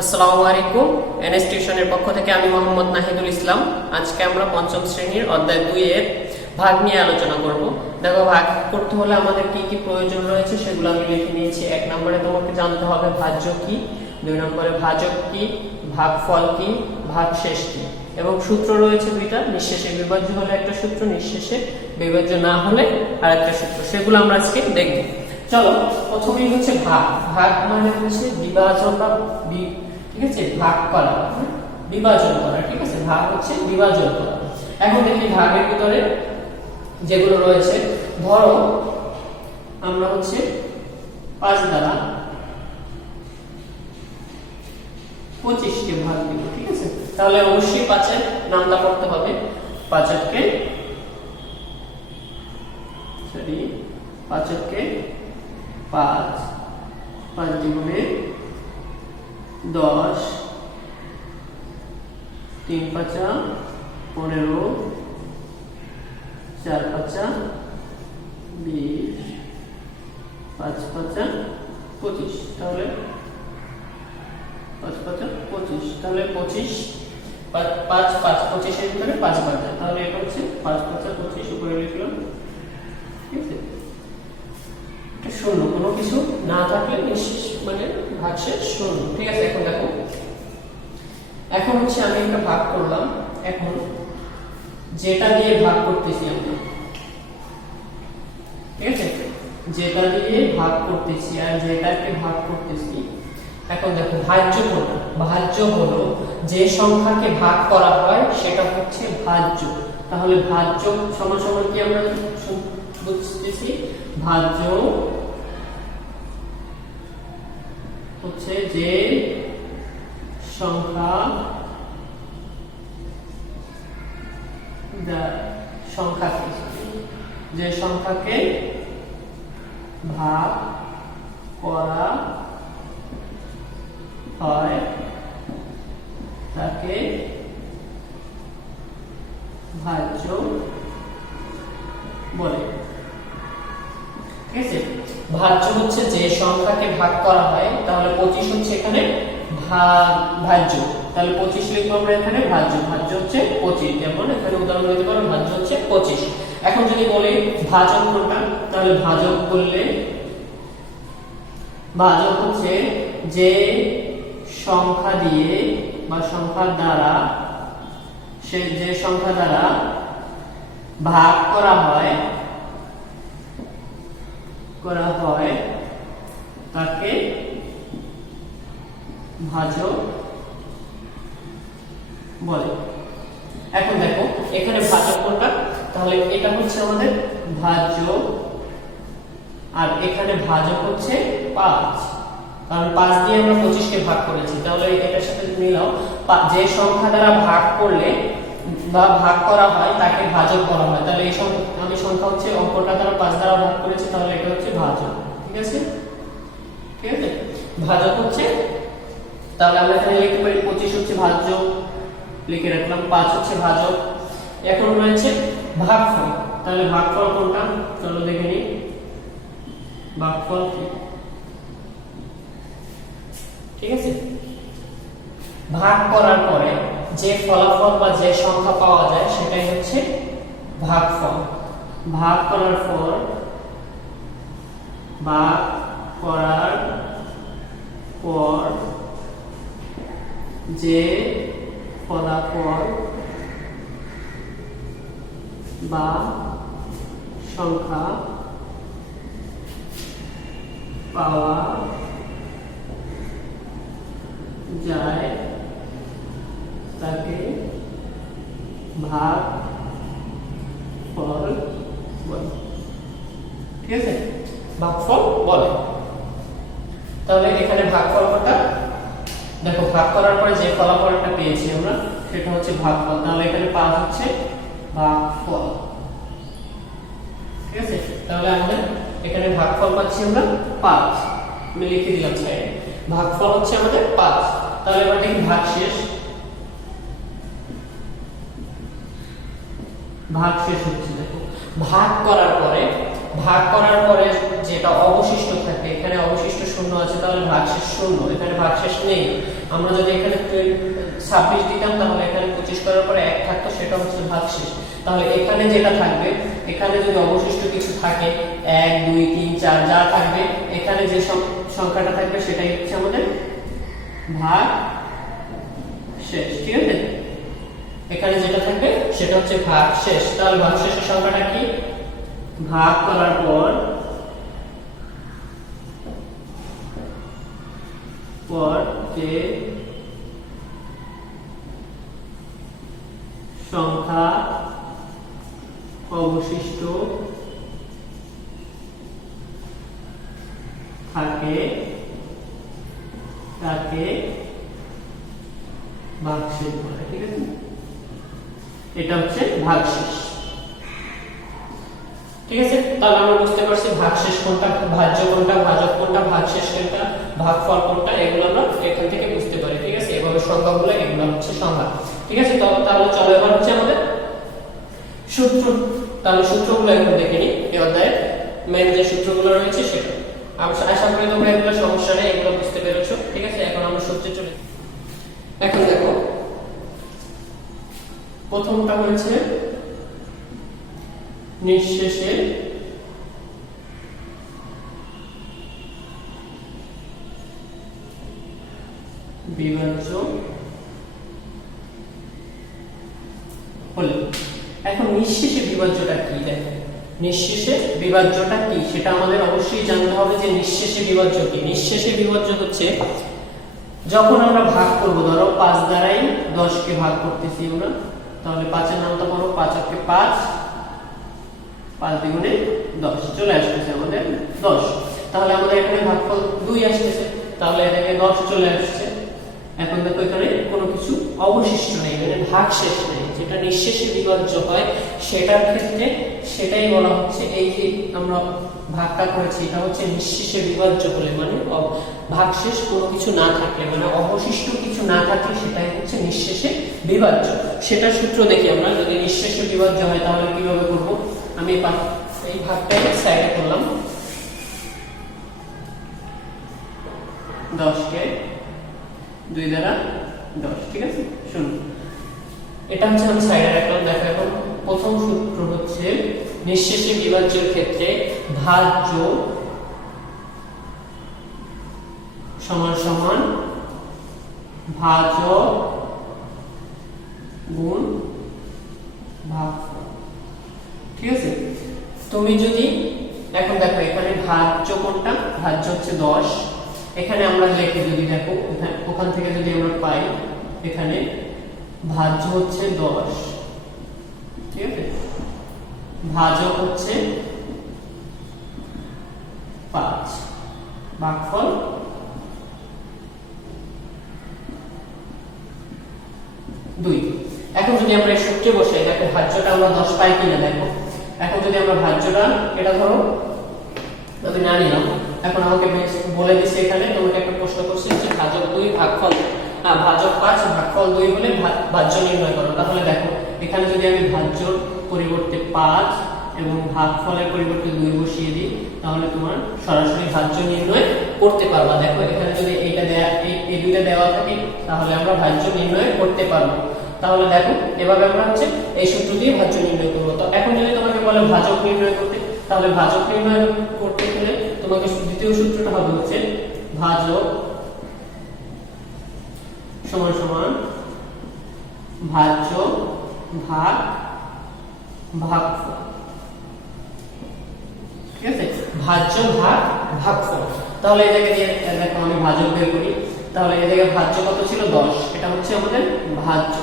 আসসালামু আলাইকুম। এনএস টিউশনের পক্ষ থেকে আমি মোহাম্মদ নাহিদুল ইসলাম। আজকে আমরা পঞ্চম শ্রেণির অধ্যায় দুই এর ভাগ নিয়ে আলোচনা করব। দেখো, ভাগ করতে হলে আমাদের কি কি প্রয়োজন রয়েছে সেগুলো আমি লিখে নিয়েছি। এক নম্বরে তোমাকে জানতে হবে ভাজ্য কি, দুই নম্বরে ভাজক কি ভাগফল কি ভাগশেষ কি। এবং সূত্র রয়েছে দুইটা, নিঃশেষে বিভাজ্য হলে একটা সূত্র, নিঃশেষে বিভাজ্য না হলে আর একটা সূত্র। সেগুলো আমরা আজকে দেখব। চলো, প্রথমেই হচ্ছে ভাগ। ভাগ মানে হচ্ছে বিভাজন বি- ঠিক আছে, ভাগ করা। বিভাজন করা, ঠিক আছে? ভাগ হচ্ছে বিভাজন করা। এখন দেখি ভাগের ভিতরে যেগুলো রয়েছে, ধরো আমরা হচ্ছে পাঁচ দ্বারা পঁচিশকে ভাগ দিব, ঠিক আছে? তাহলে অবশ্যই পাঁচের নামটা পড়তে হবে। পাঁচককে সরি পাঁচককে পাঁচ। পাঁচ দ্বিগুণে দশ, তিন পাঁচা, পনেরো, চার পাঁচা, বিশ, পাঁচ পাঁচা, পঁচিশ। তাহলে পাঁচ পাঁচা, পঁচিশ। তাহলে পঁচিশ পাঁচ পাঁচ পাঁচ, পঁচিশের ভিতরে পাঁচ পাঁচা তাহলে এটা হচ্ছে পাঁচ পাঁচা, পঁচিশ, উপরে লিখলাম ঠিক আছে এটা শূন্য, কোনো কিছু না থাকলে নিঃশেষ মানে ভাগশেষ শূন্য। ঠিক আছে, এখন দেখো। এখন হচ্ছে আমি একটা ভাগ করলাম। এখন যেটা দিয়ে ভাগ করতেছি আমরা, ঠিক আছে? যেটা দিয়ে ভাগ করতেছি আর যেটাকে ভাগ করতেছি, এখন দেখো, ভাজ্য কোনটা ভাজ্য হলো যে সংখ্যাকে ভাগ করা হয় সেটা হচ্ছে ভাজ্য। তাহলে ভাজ্য সমান সমান কি আমরা বুঝতেছি? ভাজ্য হচ্ছে যে সংখ্যা সংখ্যাকে যে সংখ্যাকে ভাগ করা হয় তাকে ভাজ্য বলে। ঠিক আছে? ভাজ্য হচ্ছে যে সংখ্যাকে ভাগ করা হয়, তাহলে পঁচিশ হচ্ছে এখানে ভাজ্য। তাহলে পঁচিশ লিখব আমরা এখানে ভাজ্য। ভাজ্য হচ্ছে পঁচিশ। যেমন এখানে উদাহরণ দিতে পারো, ভাজ্য হচ্ছে পঁচিশ। এখন যদি বলি ভাজক কোনটা, তাহলে ভাজক বললে ভাজক হচ্ছে যে সংখ্যা দিয়ে বা সংখ্যার দ্বারা, সে যে সংখ্যা দ্বারা ভাগ করা হয় করা হয়। তাকে ভাজক বলে। এখন দেখো, এখানে ভাজক কোনটা? তাহলে এটা হচ্ছে আমাদের ভাজ্য আর এখানে ভাজক হচ্ছে পাঁচ। কারণ পাঁচ দিয়ে আমরা পঁচিশকে ভাগ করেছি। তাহলে এটার সাথে মিলাও যে সংখ্যা দ্বারা ভাগ করলে বা ভাগ করা হয়, তাকে ভাজক করা হয়। তাহলে এই সংখ্যা আমি সংখ্যা হচ্ছে, অঙ্কটা দ্বারা পাঁচ দ্বারা ভাগ করেছি, তাহলে এটা হচ্ছে ভাজক। ঠিক আছে? ঠিক আছে? ভাজক হচ্ছে, তাহলে আমরা এখানে লিখতে পারি পঁচিশ হচ্ছে ভাজ্য লিখে রাখলাম, পাঁচ হচ্ছে ভাজক। এখন রয়েছে ভাগফল। তাহলে ভাগফল কোনটা? চলো দেখে নিই। ভাগফল কি? ঠিক আছে? ভাগ করার পরে যে ফলাফল বা যে সংখ্যা পাওয়া যায় সেটাই হচ্ছে ভাগফল। ভাগ করার পর ভাগ করার পর যে ফলাফল বা সংখ্যা পাওয়া যায় তাকে ভাগ ফল বলে। ঠিক আছে? ভাগফল বলে। তাহলে এখানে ভাগফল কোনটা দেখো, ভাগ করার পরে যে ফলাফলটা পেয়েছি আমরা, সেটা হচ্ছে ভাগফল তাহলে এখানে পাঁচ হচ্ছে ভাগফল ঠিক আছে? তাহলে আমাদের এখানে ভাগফল পাচ্ছি আমরা পাঁচ। আমি লিখে দিলাম সাইডে ভাগফল হচ্ছে আমাদের পাঁচ। তাহলে এবার দেখি ভাগ শেষ। ভাগ শেষ হচ্ছে, দেখো। ভাগ করার পরে, ভাগ করার পরে যেটা অবশিষ্ট থাকে, এখানে অবশিষ্ট শূন্য আছে, তাহলে ভাগশেষ শূন্য, এখানে ভাগশেষ নেই। আমরা যদি এখানে ছাব্বিশ দিতাম, তাহলে এখানে পঁচিশ করার পরে এক থাকতো, সেটা হচ্ছে ভাগশেষ তাহলে এখানে যেটা থাকবে, এখানে যদি অবশিষ্ট কিছু থাকে, এক, দুই, তিন, চার, যা থাকবে, এখানে যে সংখ্যাটা থাকবে, সেটাই হচ্ছে আমাদের ভাগ শেষ, ঠিক আছে? এখানে যেটা থাকবে, সেটা হচ্ছে ভাগ শেষ। তাহলে ভাগ শেষের সংখ্যাটা কি? ভাগ করার পর পর যে সংখ্যা অবশিষ্ট থাকে, তাকে ভাগশেষ বলে, ঠিক আছে? এটা হচ্ছে ভাগশেষ। ঠিক আছে? তাহলে আমরা বুঝতে পারছি ভাগশেষ কোনটা, ভাজ্য কোনটা, ভাজক কোনটা, ভাগশেষ কোনটা, ভাগফল কোনটা, এগুলো আমরা এখান থেকে বুঝতে পারি, ঠিক আছে? এভাবে সংখ্যাগুলো এগুলো হচ্ছে সংখ্যা ঠিক আছে? তাহলে চলো এবার হচ্ছে আমাদের সূত্র। তাহলে সূত্রগুলো এখন দেখে নিই। এই অধ্যায়ে মেন যে সূত্রগুলো রয়েছে সেটা। আশা করি তোমরা এগুলো সমস্যা নেই, এগুলো বুঝতে পেরেছ। ঠিক আছে? এখন আমরা সূত্রে চলে এখন দেখো প্রথমটা হয়েছে নিঃশেষে বিভাজ্য হলো। এখন নিঃশেষে বিভাজ্যটা কি? দেখো, নিঃশেষে বিভাজ্যটা কি? সেটা আমাদের অবশ্যই জানতে হবে যে নিঃশেষে বিভাজ্য কি? নিঃশেষে বিভাজ্য হচ্ছে যখন আমরা ভাগ করব, ধরো পাঁচ দ্বারাই দশকে ভাগ করতেছি আমরা তাহলে পাঁচের নামটা করো পাঁচ অক্ষে পাঁচ। পাঁচ দ্বিগুণে দশ। চলে আসতেছে আমাদের দশ। তাহলে আমাদের এখানে ভাগফল দুই আসতেছে। তাহলে এটাকে দশ চলে আসছে। এখন দেখো এখানে কোনো কিছু অবশিষ্ট নেই মানে ভাগ শেষ নেই। যেটা নিঃশেষে বিভাজ্য হয়, সেটার ক্ষেত্রে সেটাই বলা হচ্ছে এই যে আমরা ভাগটা করেছি, এটা হচ্ছে নিঃশেষে বিভাজ্য বলে মানে অ- ভাগশেষ কোনো কিছু না থাকলে মানে অবশিষ্ট কিছু না থাকলে সেটাই নিঃশেষে বিভাজ্য। সেটা সূত্র দেখি আমরা। যদি নিঃশেষে বিভাজ্য হয়, তাহলে কীভাবে করব? আমি এই ভাগটাই সাইডে করলাম। দশকে দুই দ্বারা দশ, ঠিক আছে? এটা হচ্ছে আমি সাইডে রাখলাম। দেখো এখন প্রথম সূত্র হচ্ছে নিঃশেষে বিভাজ্যের ক্ষেত্রে ভাজ্য সমান সমান ভাজক গুণ ভাগফল। ঠিক আছে? তুমি যদি, এখন দেখো, এখানে ভাজ্য কোনটা? ভাজ্য হচ্ছে দশ। এখানে আমরা লিখে যদি দেখো ওখান- থেকে যদি আমরা পাই, এখানে ভাজ্য হচ্ছে দশ। ঠিক আছে? ভাজক হচ্ছে পাঁচ। ভাগফল দুই এখন যদি সূত্রে বসাই দেখো ভাজ্যটা আমরা দশ পাই কিনা, দেখো। এখন যদি আমরা ভাজ্যটা, এটা ধরো, আমি না নিলাম। এখন আমাকে বলে দিচ্ছে এখানে, তোমাকে একটা প্রশ্ন করছে যে ভাজক দুই ভাগফল, না, ভাজক পাঁচ ভাগফল দুই হলে ভাজ্য নির্ণয় করো। তাহলে দেখো, এখানে যদি আমি ভাজ্যর পরিবর্তে পাঁচ এবং ভাগফলের পরিবর্তে দুই বসিয়ে দিই, তাহলে তোমার সরাসরি ভাজ্য নির্ণয় করতে পারবা। দেখো, এখানে যদি এইটা দেয়া এই দুইটা দেওয়া থাকে, তাহলে আমরা ভাজ্য নির্ণয় করতে পারব। তাহলে দেখো, এভাবে আমরা হচ্ছে এই সূত্র দিয়ে ভাজ্য নির্ণয় করব। তো এখন যদি তোমাকে বলে ভাজক নির্ণয় করতে, তাহলে ভাজক নির্ণয় করতে গেলে তোমাকে দ্বিতীয় সূত্রটা হবে হচ্ছে ভাজক সমান সমান ভাজ্য ভাগ ভাগফল। ঠিক আছে? ভাজ্য ভাগ ভাগফল। তাহলে এটাকে দিয়ে দেখো আমি ভাজক বের করি। তাহলে এ জায়গায় ভাজ্য কত ছিল? দশ। এটা হচ্ছে আমাদের ভাজ্য।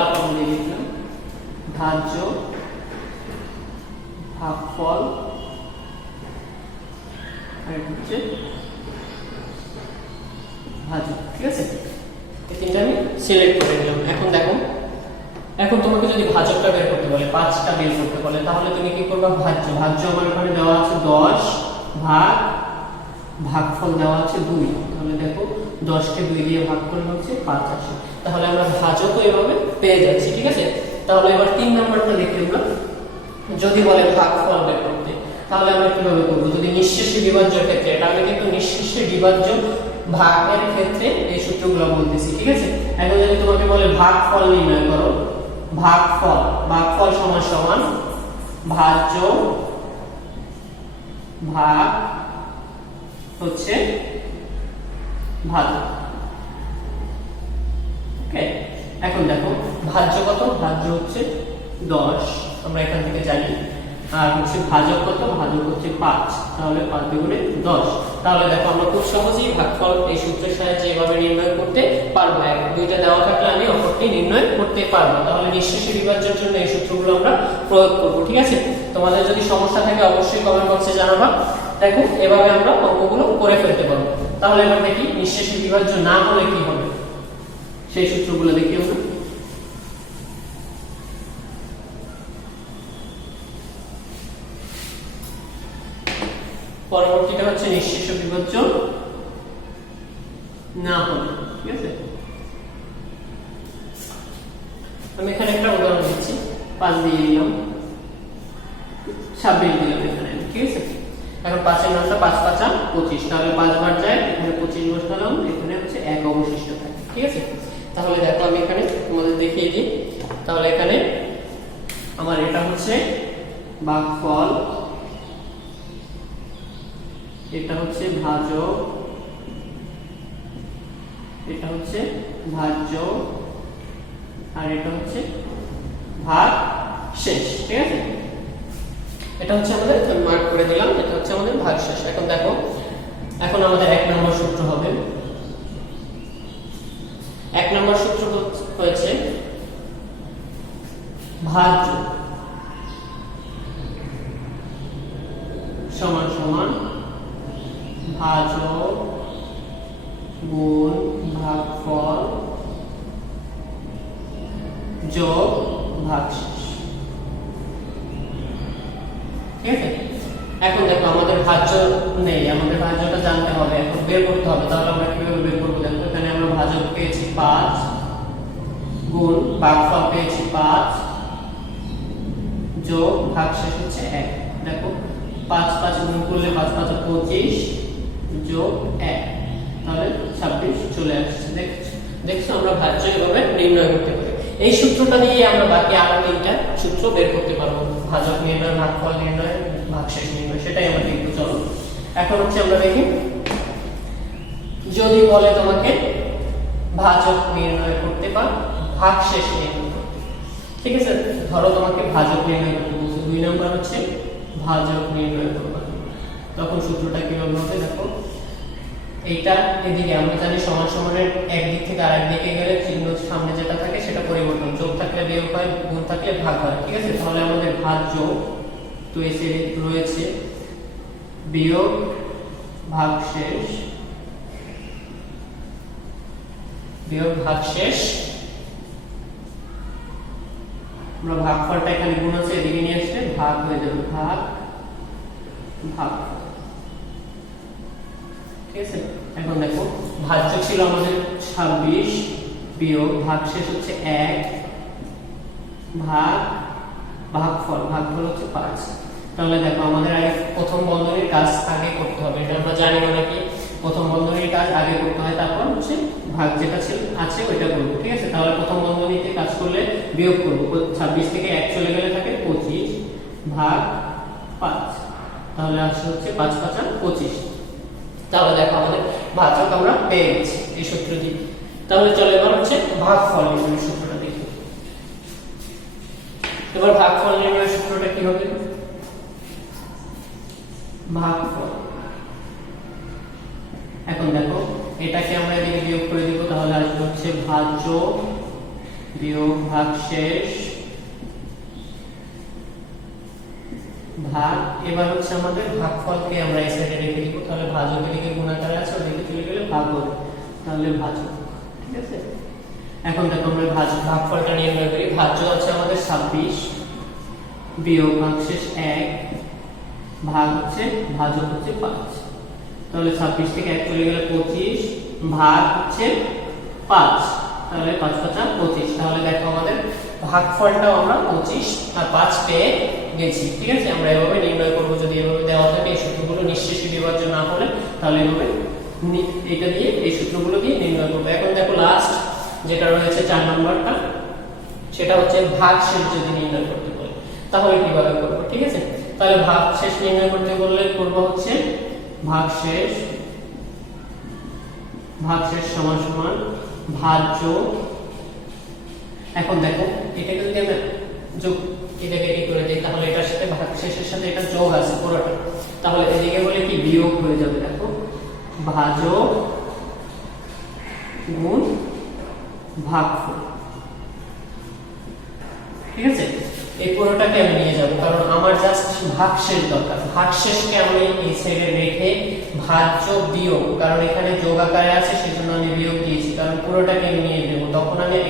কম দিয়ে ভাজ্য ভাগফল হচ্ছে এখন তোমাকে যদি ভাজকটা বের করতে বলে, পাঁচটা বের করতে বলে, তাহলে তুমি কি করবে? ভাজ্য। ভাজ্য আমার দেওয়া আছে দশ ভাগ, ভাগফল দেওয়া আছে দুই। তাহলে দেখো, দশকে দুই দিয়ে ভাগ করলে হচ্ছে পাঁচ আসে তাহলে আমরা ভাজকও এভাবে পেয়ে যাচ্ছি ঠিক আছে? তাহলে এবার তিন নাম্বারটা দেখি আমরা। যদি বলে ভাগফল বের করতে, তাহলে আমরা কীভাবে করব? যদি নিঃশেষে বিভাজ্যের ক্ষেত্রে, এটা আমি কিন্তু নিঃশেষে বিভাজ্য ভাগের ক্ষেত্রে এই সূত্রগুলো বলতেছি ঠিক আছে? এখন যদি তোমাকে বলে ভাগফল নির্ণয় করো ভাগফল ভাগফল সমান সমান ভাজ্য ভাগ হচ্ছে ভাজ্য। ওকে এখন দেখো ভাজ্য কত ভাজ্য হচ্ছে দশ, আমরা এখান থেকে জানি আর হচ্ছে ভাজক কত ভাজক হচ্ছে পাঁচ। তাহলে পাঁচ দুগুণে দশ। তাহলে দেখো আমরা খুব সহজেই ভাগফল এই সূত্রের সাহায্যে এভাবে নির্ণয় করতে পারব। এক, দুইটা দেওয়া থাকলে আমি অপরটি নির্ণয় করতে পারব। তাহলে নিঃশেষে বিভাজ্যের জন্য এই সূত্রগুলো আমরা প্রয়োগ করব, ঠিক আছে? তোমাদের যদি সমস্যা থাকে অবশ্যই কমেন্ট বক্সে জানাবা। দেখো, এভাবে আমরা অঙ্কগুলো করে ফেলতে পারব। তাহলে এবার দেখি, নিঃশেষে বিভাজ্য না হলে কি হবে? সেই সূত্রগুলো দেখি আমরা। পরবর্তীটা হচ্ছে নিঃশেষ বিভাজ্য না হলে ঠিক আছে? আমি এখানে একটা উদাহরণ দিচ্ছি, পাঁচ দিয়ে দিলাম ছাব্বিশ দিলাম এখানে, ঠিক আছে? এখন পাঁচের মানটা পাঁচ পাঁচা পঁচিশ, তাহলে পাঁচ বার যায়, এখানে পঁচিশ বসালাম, এখানে হচ্ছে এক অবশিষ্ট থাকে, ঠিক আছে? তাহলে দেখো আমি এখানে তোমাদের দেখিয়ে দিই, তাহলে এখানে আমার এটা হচ্ছে ভাগফল এটা হচ্ছে ভাজক এটা হচ্ছে ভাজ্য। আর এটা হচ্ছে ভাগ শেষ, ঠিক আছে? এটা হচ্ছে আমাদের মার্ক করে দিলাম, এটা হচ্ছে আমাদের ভাগ শেষ। এখন দেখো, এখন আমাদের এক নম্বর সূত্র হবে। এক নম্বর সূত্র হয়েছে ভাজ্য সমান সমান ভাজক গুণ ভাগফল যোগ ভাগশেষ এখন দেখো, আমাদের ভাজ্য নেই, আমাদের ভাজ্যটা জানতে হবে, এখন বের করতে হবে, তাহলে আমরা কীভাবে বের করব? দেখো, এখানে আমরা ভাজক পেয়েছি পাঁচ, গুণ ভাগফল পেয়েছি পাঁচ, যোগ ভাগশেষ হচ্ছে এক। দেখো, পাঁচ পাঁচ গুণ করলে পাঁচ পাঁচ, পঁচিশ যোগ এক। তাহলে ছাব্বিশ চলে আসছে, দেখছ? আমরা ভাজ্য এভাবে নির্ণয় করতে পারি। এই সূত্রটা নিয়ে আমরা বাকি আরও তিনটা সূত্র বের করতে পারব। ভাজক নির্ণয়, ভাগফল নির্ণয়, ভাগশেষ নির্ণয়, সেটাই আমরা দেখব, চলো। এখন হচ্ছে আমরা দেখি। যদি বলে তোমাকে ভাজক নির্ণয় করতে বা ভাগশেষ নির্ণয় করতে, ঠিক আছে? ধরো তোমাকে ভাজক নির্ণয় করতে বলছে। দুই নাম্বার হচ্ছে ভাজক নির্ণয় করবা। তখন সূত্রটা কীভাবে হবে? দেখো এইটা এদিকে আমরা জানি সমান সমানের একদিক থেকে আরেক দিকে গেলে চিহ্ন সামনে যেটা থাকে সেটা পরিবর্তন। যোগ থাকলে বিয়োগ হয়, গুণ থাকলে ভাগ হয়, ঠিক আছে? তাহলে আমাদের ভাগ যোগ তো এসে রয়েছে। বিয়োগ, ভাগ শেষ। বিয়োগ, ভাগ শেষ। আমরা ভাগফলটা এখানে গুণ আছে, এদিকে নিয়ে আসলে ভাগ হয়ে যাবে। ভাগ ভাগ। ঠিক আছে? এখন দেখো, ভাজ্য ছিল আমাদের ছাব্বিশ, বিয়োগ ভাগ শেষ হচ্ছে এক, ভাগ, ভাগফল ভাগফল হচ্ছে পাঁচ। তাহলে দেখো, আমাদের আগে প্রথম বন্ধনীর কাজ আগে করতে হবে, এটা আমরা জানি নাকি? প্রথম বন্ধনীর কাজ আগে করতে হয়, তারপর হচ্ছে ভাগ যেটা ছিল, আছে ওইটা করব, ঠিক আছে? তাহলে প্রথম বন্ধনীতে কাজ করলে বিয়োগ করব ছাব্বিশ থেকে এক চলে গেলে থাকে পঁচিশ, ভাগ পাঁচ। তাহলে আসছে হচ্ছে পাঁচ পাঁচা পঁচিশ। তাহলে দেখো আমাদের ভাজক আমরা পেয়ে গেছি এই সূত্র দিয়ে তাহলে চলে এবার হচ্ছে ভাগফল নির্ণয়ের সূত্রটা দেখি। এবার ভাগফল নির্ণয়ের সূত্রটা কি হবে? ভাগফল। এখন দেখো, এটাকে আমরা এদিকে বিয়োগ করে দিব, তাহলে আসবে হচ্ছে ভাজ্য বিয়োগ ভাগশেষ ভাগ, এবার হচ্ছে আমাদের ভাগফলকে আমরা এই সাইডে রেখে দিব। তাহলে ভাজক এদিকে গুণাকারে আছে, ওদিকে চলে গেলে ভাগ হবে। তাহলে ভাজক ঠিক আছে? এখন দেখো আমরা ভাজ, ভাগফলটা নির্ণয় করি। ভাজ্য আছে আমাদের ছাব্বিশ, বিয়োগ ভাগশেষ এক, ভাগ হচ্ছে ভাজক হচ্ছে পাঁচ। তাহলে ছাব্বিশ থেকে এক চলে গেলে পঁচিশ, ভাগ হচ্ছে পাঁচ। তাহলে পাঁচ পাঁচা পঁচিশ। তাহলে দেখো আমাদের ভাগফলটাও আমরা পঁচিশ আর পাঁচ পেয়ে গেছি, ঠিক আছে? আমরা এভাবে নির্ণয় করব, যদি এভাবে দেওয়া থাকে, এই সূত্রগুলো নিঃশেষে বিভাজ্য না হলে, তাহলে এভাবে এটা দিয়ে এই সূত্রগুলো দিয়ে নির্ণয় করব। এখন দেখো লাস্ট যেটা রয়েছে চার নম্বরটা, সেটা হচ্ছে ভাগ শেষ যদি নির্ণয় করতে বলে। তাহলে কীভাবে করব, ঠিক আছে? তাহলে ভাগ শেষ নির্ণয় করতে বললে করব হচ্ছে ভাগ শেষ ভাগ শেষ সমান সমান ভাজ্য এখন দেখো, এটাকে যদি আমরা যোগ এটাকে কি করে দিই, তাহলে এটার সাথে ভাগ শেষের সাথে এটা যোগ আছে পুরোটা। তাহলে এদিকে বলে কি বিয়োগ হয়ে যাবে, দেখো। ভাজক গুণ ভাগফল। ঠিক আছে? এই পুরোটাকে আমি নিয়ে যাব, কারণ আমার জাস্ট ভাগশেষ দরকার। ভাগশেষকে আমি এই সাইডে রেখে ভাজ্য বিয়োগ, কারণ এখানে যোগ আকারে আছে, সেজন্য আমি বিয়োগ দিয়েছি, কারণ পুরোটাকে আমি নিয়ে নেব। তখন আমি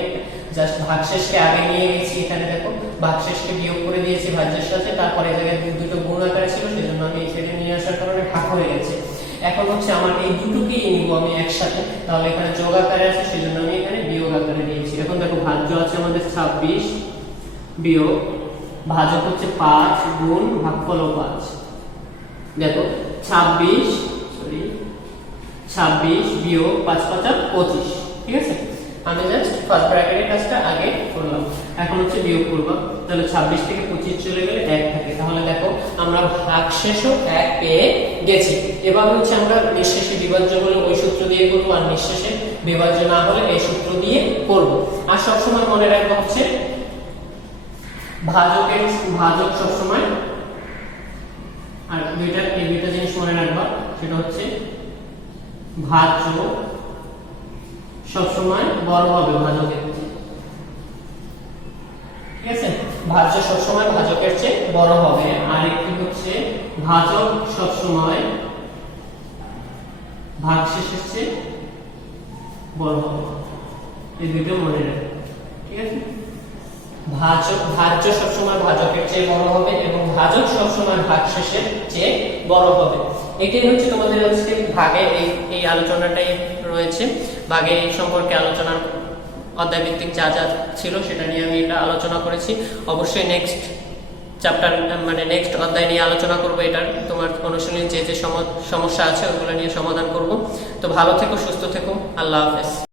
জাস্ট ভাগশেষকে আগে নিয়ে গেছি এখানে, দেখো। ভাগশেষকে বিয়োগ করে দিয়েছি ভাজ্যের সাথে তারপরে জায়গায় দুটো গুণ আকারে ছিল, সেজন্য আমি সাইডে নিয়ে আসার কারণে ভাগ হয়ে গেছে। এখন হচ্ছে আমার এই দুটোকেই নিব আমি একসাথে। তাহলে এখানে যোগ আকারে আছে, সেজন্য আমি এখানে বিয়োগ আকারে নিয়েছি। এখন দেখো, ভাজ্য আছে আমাদের ছাব্বিশ, বিয়োগ। ভাজক হচ্ছে পাঁচ, গুণ ভাগফলও পাঁচ। দেখো, ছাব্বিশ সরি ছাব্বিশ বিয়োগ পাঁচ পাঁচা পঁচিশ। ঠিক আছে? আমি জাস্ট ফার্স্ট ব্র্যাকেটের কাজটা আগে করলাম। এখন হচ্ছে বিয়োগ করব। তাহলে ছাব্বিশ থেকে পঁচিশ চলে গেলে এক থাকে। তাহলে দেখো, আমরা ভাগ শেষও এক পেয়ে গেছি। এবার হচ্ছে আমরা নিঃশেষে বিভাজ্য হলে ওই সূত্র দিয়ে করব আর নিঃশেষে বিভাজ্য না হলে এই সূত্র দিয়ে করব। আর সবসময় মনে রাখব হচ্ছে, ভাজকের ভাজক সবসময়, আর দুইটা, এই দুইটা জিনিস মনে রাখবা, সেটা হচ্ছে ভাজ্য সবসময় বড় হবে ভাজকের। ঠিক আছে? ভাজ্য সবসময় ভাজকের চেয়ে বড় হবে। আর একটি হচ্ছে ভাজক সবসময় ভাগ শেষের চেয়ে বড় হবে। এই দুটো মনে রাখবে ঠিক আছে? ভাজক ভাজ্য সবসময় ভাজকের চেয়ে বড় হবে এবং ভাজক সবসময় ভাগ শেষের চেয়ে বড় হবে। এটাই হচ্ছে তোমাদের আজকে ভাগে এই এই আলোচনাটাই রয়েছে। ভাগে এই সম্পর্কে আলোচনার অধ্যায়ভিত্তিক যা যা ছিল সেটা নিয়ে আমি এটা আলোচনা করেছি। অবশ্যই নেক্সট চ্যাপ্টার মানে নেক্সট অধ্যায় নিয়ে আলোচনা করব এটার। তোমার অনুশীলনের যে যে সম- সমস্যা আছে ওগুলো নিয়ে সমাধান করব। তো ভালো থেকো, সুস্থ থেকো। আল্লাহ হাফেজ।